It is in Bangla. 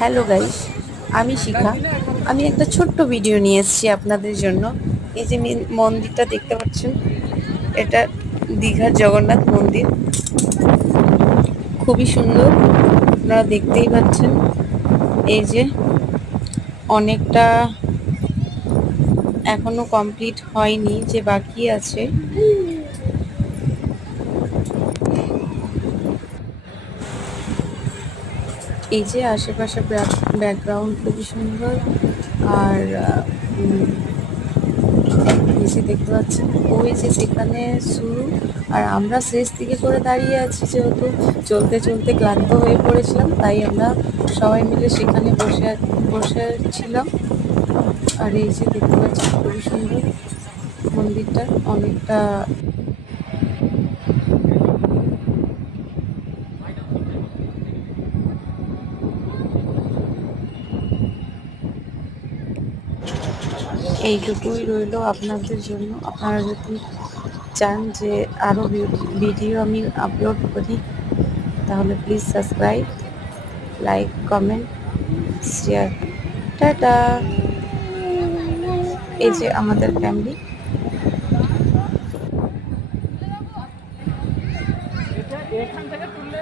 হ্যালো গাইস, আমি শিখা। আমি একটা ছোট্ট ভিডিও নিয়ে এসেছি আপনাদের জন্য। এই যে মন্দিরটা দেখতে পাচ্ছেন, এটা দীঘার জগন্নাথ মন্দির। খুবই সুন্দর, আপনারা দেখতেই পাচ্ছেন। এই যে অনেকটা এখনো কমপ্লিট হয়নি, যে বাকি আছে। এই যে আশেপাশে ব্যাকগ্রাউন্ড খুবই সুন্দর। আর নিচে দেখতে পাচ্ছেন ওই যে সেখানে শুরু, আর আমরা শেষ দিকে করে দাঁড়িয়ে আছি। যেহেতু চলতে চলতে ক্লান্ত হয়ে পড়েছিলাম, তাই আমরা সবাই মিলে সেখানে বসেছিলাম। আর এই যে দেখতে পাচ্ছেন খুবই সুন্দর মন্দিরটা, অনেকটা এইটুকুই রইলো আপনাদের জন্য। আপনারা যদি চান যে আরও ভিডিও আমি আপলোড করি, তাহলে please subscribe, like, comment, share. Tata. এই যে আমাদের ফ্যামিলি। এখান থেকে তুললে